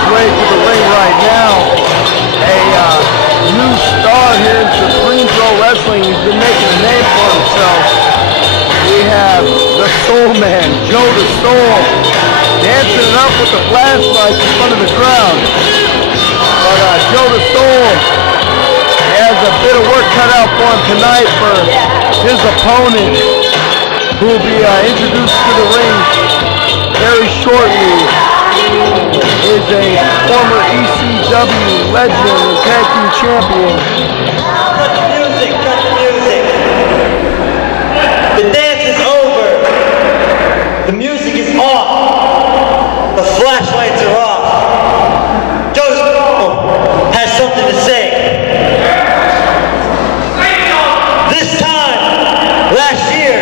his way to the ring right now. A new star here in Supreme Pro Wrestling. He's been making a name for himself. We have the Soul Man, Joe the Soul, dancing it up with the flashlights in front of the crowd. But Joe the Soul has a bit of work cut out for him tonight for his opponent, who will be introduced to the ring very shortly. Is a former ECW legend and tag team champion. Cut the music, cut the music. The dance is over. The music is off. The flashlights are off. Joe has something to say. This time, last year,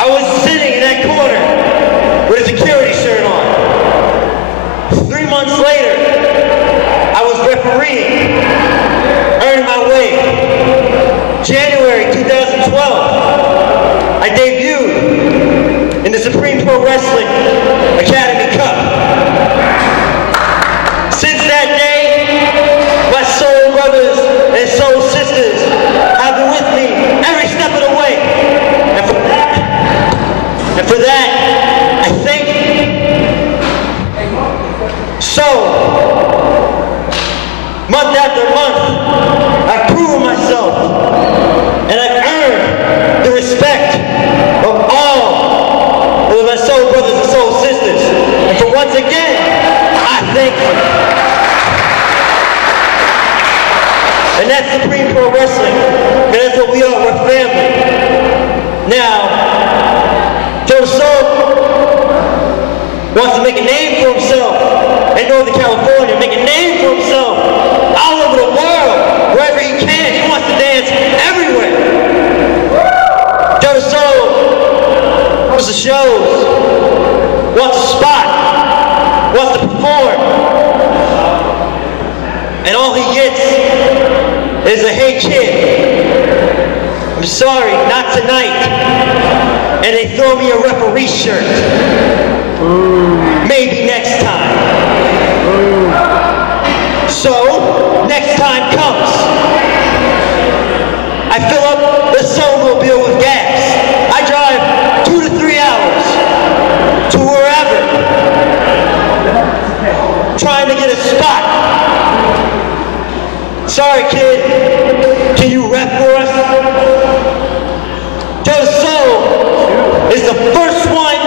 I was sitting in that corner with a security shirt on. 3 months later, I was refereeing, earning my way. January 2012, I debuted in the Supreme Pro Wrestling Academy Cup. Since that day, my soul brothers and soul sisters have been with me every step of the way. And for that, I thank you. So, month after month, I've proven myself, and I've earned the respect of all of my soul brothers and soul sisters. And for once again, I thank you. And that's Supreme Pro Wrestling, and that's what we are, we're family. Now, Joe Soul wants to make a name for himself in Northern California, make a name for himself all over the world, wherever he can. He wants to dance everywhere. Joe the Soul goes to shows, wants a spot, wants to perform, and all he gets is a "hey kid, I'm sorry, not tonight," and they throw me a referee shirt. Maybe next time. So, next time comes. I fill up the Soulmobile with gas. I drive 2 to 3 hours to wherever, trying to get a spot. Sorry, kid. Can you rep for us? Joe Soul is the first one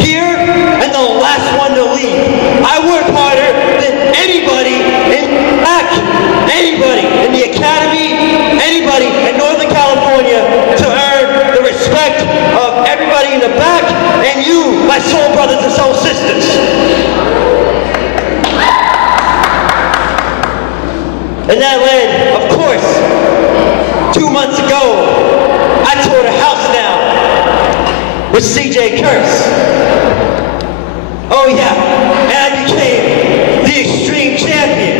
here and the last one to leave. I work harder than anybody in back, anybody in the academy, anybody in Northern California to earn the respect of everybody in the back and you, my soul brothers and soul sisters. And that led, of course, 2 months ago, I tore the house down with CJ Curse. Oh yeah, and I became the Extreme Champion.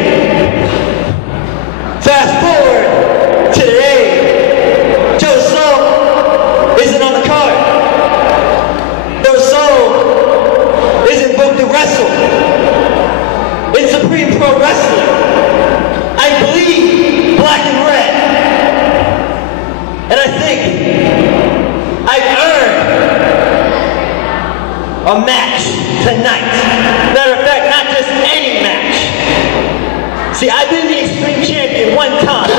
Fast forward to today, Joe Soul isn't on the card. Joe Soul isn't booked to wrestle in Supreme Pro Wrestling. I bleed black and red. And I think I've earned a match tonight. Matter of fact, not just any match. See, I've been the Extreme Champion one time.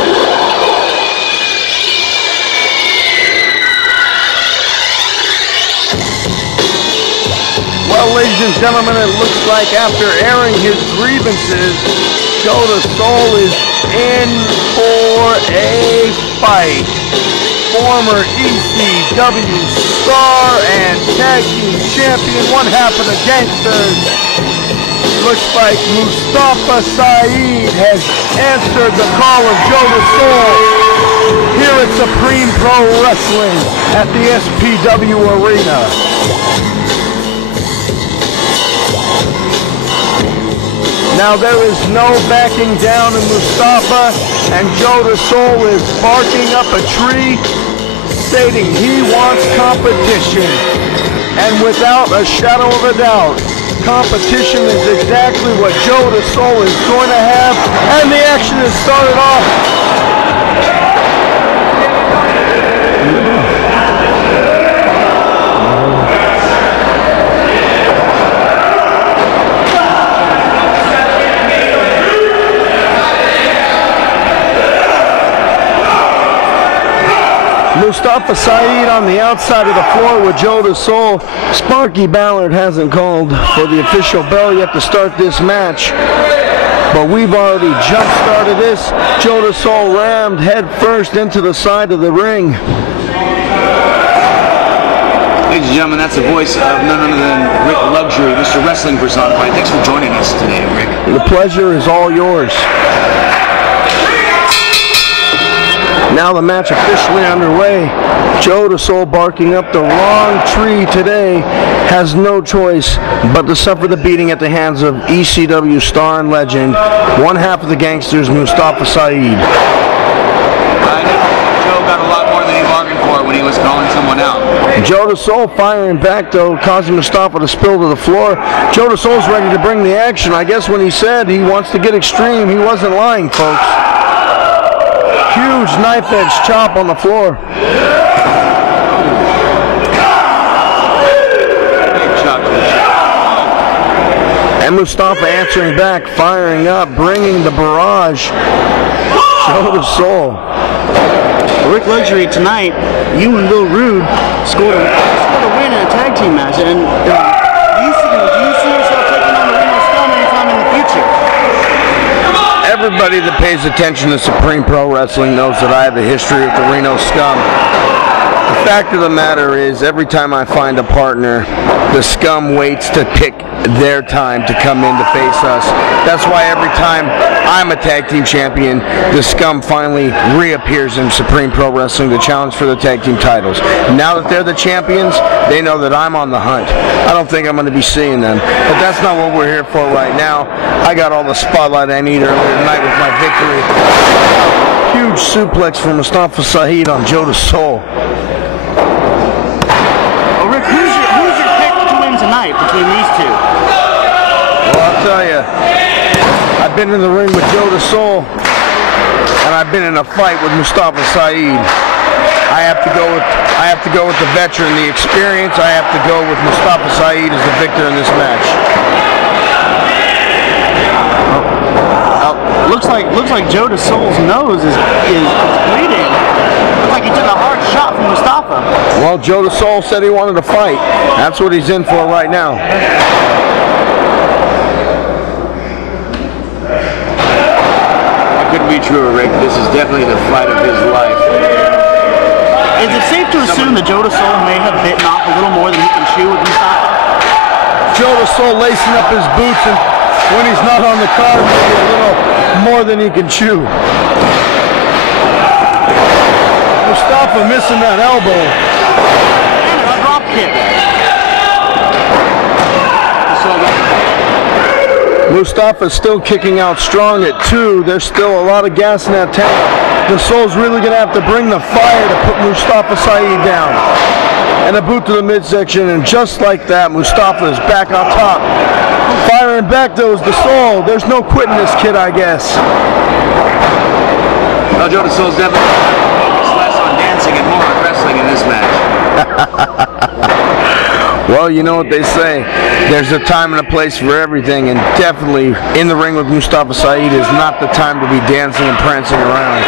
Well, ladies and gentlemen, it looks like after airing his grievances, Joe the Soul is in for a fight. Former ECW star and tag team champion, one half of the Gangsters. Looks like Mustafa Saeed has answered the call of Joe the Soul here at Supreme Pro Wrestling at the SPW Arena. Now there is no backing down in Mustafa, and Joe the Soul is barking up a tree, stating he wants competition. And without a shadow of a doubt, competition is exactly what Joe the Soul is going to have, and the action has started off. Mustafa Saeed on the outside of the floor with Joe the Soul. Sparky Ballard hasn't called for the official bell yet to start this match, but we've already jump-started this. Joe the Soul rammed head first into the side of the ring. Ladies and gentlemen, that's the voice of none other than Rick Luxury, Mr. Wrestling Personified. Thanks for joining us today, Rick. The pleasure is all yours. Now the match officially underway. Joe the Soul, barking up the wrong tree today, has no choice but to suffer the beating at the hands of ECW star and legend, one half of the Gangsters, Mustafa Saeed. I know Joe got a lot more than he bargained for when he was calling someone out. Joe the Soul firing back, though, causing Mustafa to spill to the floor. Joe the Soul's ready to bring the action. I guess when he said he wants to get extreme, he wasn't lying, folks. Huge knife edge chop on the floor. Big chop. And Mustafa answering back, firing up, bringing the barrage. Joe the Soul. Rick Luxury, tonight, you and Lil Rude scored a win in a tag team match. And do you see yourself taking on the Reno Scum anytime in the future? Everybody that pays attention to Supreme Pro Wrestling knows that I have a history with the Reno Scum. The fact of the matter is, every time I find a partner, the Scum waits to pick their time to come in to face us. That's why every time I'm a tag team champion, the Scum finally reappears in Supreme Pro Wrestling to challenge for the tag team titles. Now that they're the champions, they know that I'm on the hunt. I don't think I'm going to be seeing them, but that's not what we're here for right now. I got all the spotlight I need earlier tonight with my victory. Huge suplex from Mustafa Saeed on Joe the Soul. Oh, Rick, who's your pick to win tonight between these two? Well, I'll tell you, I've been in the ring with Joe the Soul, and I've been in a fight with Mustafa Saeed. I have to go with the veteran, the experience. I have to go with Mustafa Saeed as the victor in this match. Looks like Joe the Soul's nose is bleeding. Looks like he took a hard shot from Mustafa. Well, Joe the Soul said he wanted to fight. That's what he's in for right now. That couldn't be truer, Rick. This is definitely the fight of his life. Is it safe to assume that Joe the Soul may have bitten off a little more than he can chew with Mustafa? Joe the Soul lacing up his boots, and when he's not on the card, maybe a little more than he can chew. Mustafa missing that elbow. And a drop kick. Mustafa's still kicking out strong at 2. There's still a lot of gas in that tank. The Soul's really going to have to bring the fire to put Mustafa Saeed down. And a boot to the midsection, and just like that, Mustafa is back on top. Firing back, though, is the Soul. There's no quitting this kid, I guess. Well, Joe the Soul's definitely focused less on dancing and more on wrestling in this match. Well, you know what they say. There's a time and a place for everything, and definitely in the ring with Mustafa Saeed is not the time to be dancing and prancing around.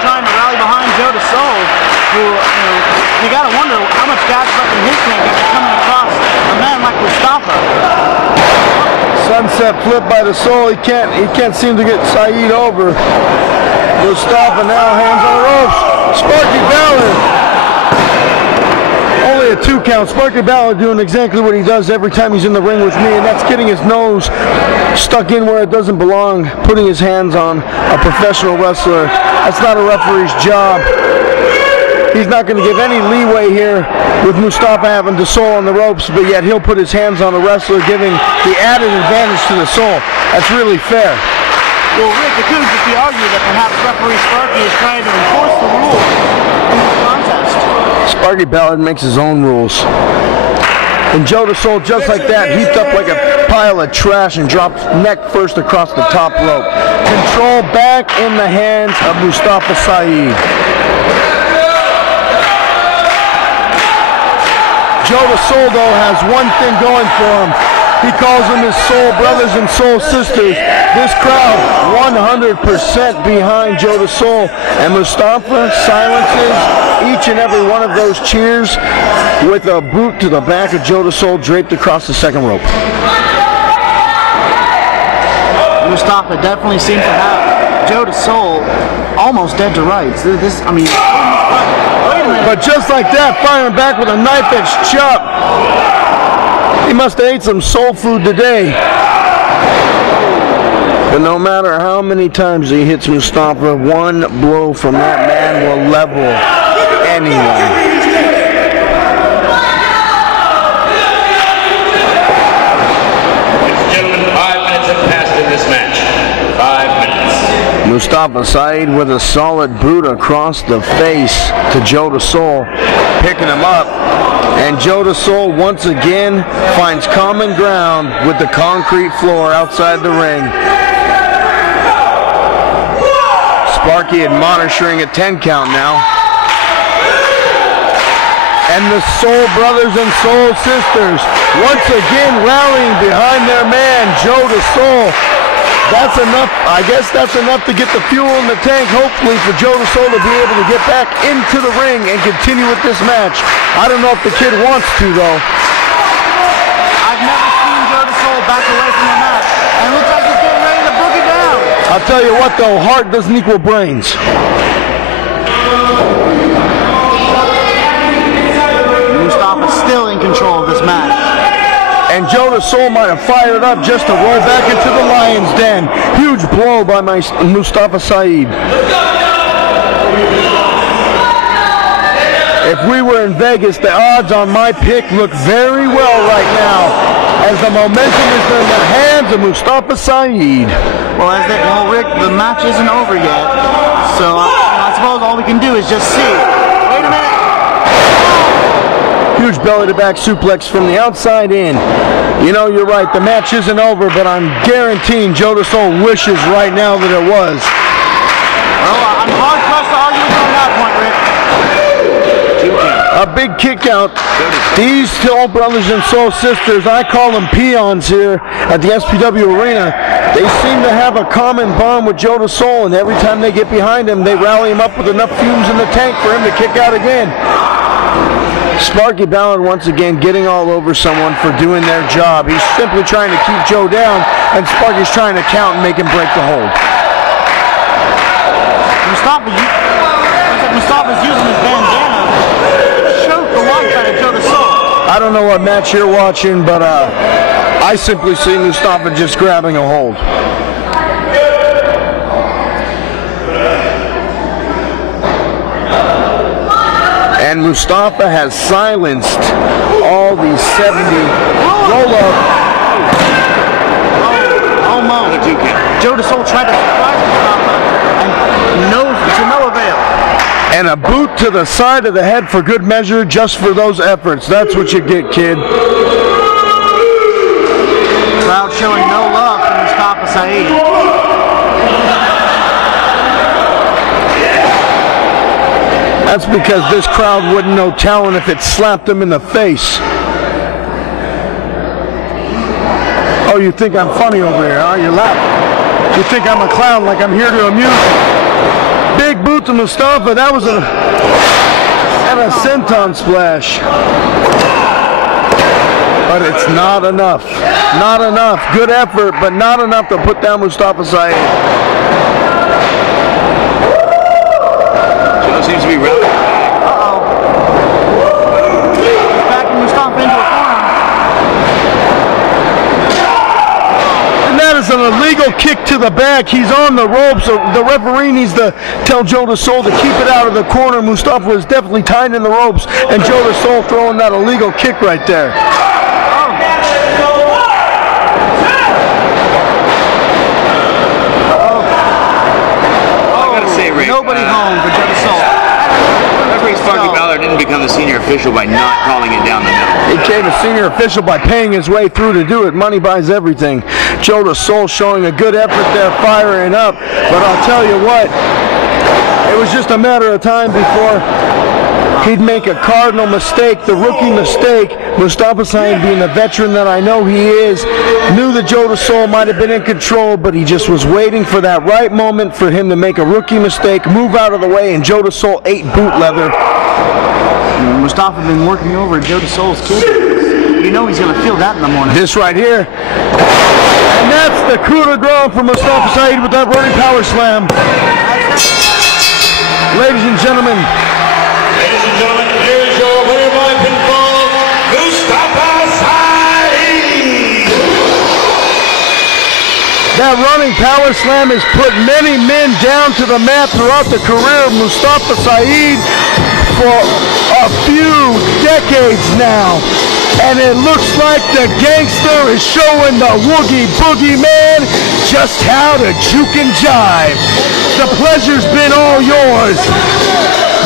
Trying to rally behind Joe the Soul, who, you gotta wonder how much gas left in his tank after coming across a man like Mustafa. Sunset flip by the Soul. He can't seem to get Saeed over. Mustafa now hands on the ropes. Sparky Ballard. Only a 2 count. Sparky Ballard doing exactly what he does every time he's in the ring with me, and that's getting his nose stuck in where it doesn't belong, putting his hands on a professional wrestler. That's not a referee's job. He's not going to give any leeway here with Mustafa having the Soul on the ropes, but yet he'll put his hands on the wrestler, giving the added advantage to the Soul. That's really fair. Well, Rick, it could just be argued that perhaps referee Sparky is trying to enforce the rules in this contest. Sparky Ballard makes his own rules. And Joe DeSoul, just like that, heaped up like a pile of trash and dropped neck first across the top rope. Control back in the hands of Mustafa Saeed. Joe DeSoul, though, has one thing going for him. He calls them his soul brothers and soul sisters. This crowd 100% behind Joe DeSoul, and Mustafa silences each and every one of those cheers with a boot to the back of Joe DeSoul draped across the second rope. Mustafa definitely seems to have Joe DeSoul almost dead to rights. This, I mean, wait a minute. But just like that, firing back with a knife edge chop. He must have ate some soul food today. But no matter how many times he hits Mustafa, one blow from that man will level anyone. Ladies and gentlemen, 5 minutes have passed in this match. 5 minutes. Mustafa Saeed with a solid boot across the face to Joe DeSoul, picking him up. And Joe DeSoul once again finds common ground with the concrete floor outside the ring. Sparky admonishing a 10 count now. And the Soul Brothers and Soul Sisters once again rallying behind their man, Joe DeSoul. That's enough, I guess that's enough to get the fuel in the tank, hopefully, for Joe DeSoul to be able to get back into the ring and continue with this match. I don't know if the kid wants to, though. I've never seen Joe DeSoul back away from the match, and it looks like he's getting ready to book it down. I'll tell you what, though, heart doesn't equal brains. Mustafa's still in control of this match. And Joe DeSoul might have fired up just to roll back into the lion's den. Huge blow by Mustafa Saeed. If we were in Vegas, the odds on my pick look very well right now, as the momentum is in the hands of Mustafa Saeed. Well, Rick, the match isn't over yet, so I suppose all we can do is just see. Wait a minute. Huge belly-to-back suplex from the outside in. You know, you're right, the match isn't over, but I'm guaranteeing Joe DeSoul wishes right now that it was. Well, I'm hard-pressed to argue with you on that point, Rick. A big kick out. These Soul Brothers and Soul Sisters, I call them peons here at the SPW Arena. They seem to have a common bond with Joe DeSoul, and every time they get behind him, they rally him up with enough fumes in the tank for him to kick out again. Sparky Ballard once again getting all over someone for doing their job. He's simply trying to keep Joe down, and Sparky's trying to count and make him break the hold. Mustafa's using his bandana to choke the life out of Joe DeSoul. I don't know what match you're watching, but I simply see Mustafa just grabbing a hold. And Mustafa has silenced all these 70 roll-up. Almost. Joe DeSoul tried to surprise Mustafa, and to no avail. And a boot to the side of the head for good measure, just for those efforts. That's what you get, kid. Crowd showing no love for Mustafa Saeed. That's because this crowd wouldn't know talent if it slapped them in the face. Oh, you think I'm funny over here, huh? You're laughing. You think I'm a clown like I'm here to amuse you. Big boot to Mustafa. That was a senton splash. But it's not enough. Not enough. Good effort, but not enough to put down Mustafa Saeed. Seems to be rallying. Uh-oh. Backing Mustafa into a corner. And that is an illegal kick to the back. He's on the ropes. So the referee needs to tell Joe DeSoul to keep it out of the corner. Mustafa was definitely tied in the ropes, and Joe DeSoul throwing that illegal kick right there. become the senior official by not calling it down the middle. He became a senior official by paying his way through to do it. Money buys everything. Joe DeSole showing a good effort there, firing up. But I'll tell you what, it was just a matter of time before he'd make a cardinal mistake, the rookie mistake. Mustafa Saeed, being the veteran that I know he is, knew that Joe DeSole might have been in control, but he just was waiting for that right moment for him to make a rookie mistake, move out of the way, and Joe DeSole ate boot leather. Mustafa been working over Joe DeSole's kid. You know he's going to feel that in the morning. This right here. And that's the coup de grace for Mustafa Saeed with that running power slam. Ladies and gentlemen, here's your winner by pinfall, Mustafa Saeed. that running power slam has put many men down to the mat throughout the career of Mustafa Saeed for a few decades now. And it looks like the gangster is showing the Woogie Boogie Man just how to juke and jive. The pleasure's been all yours.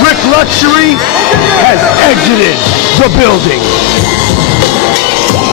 Rick Luxury has exited the building.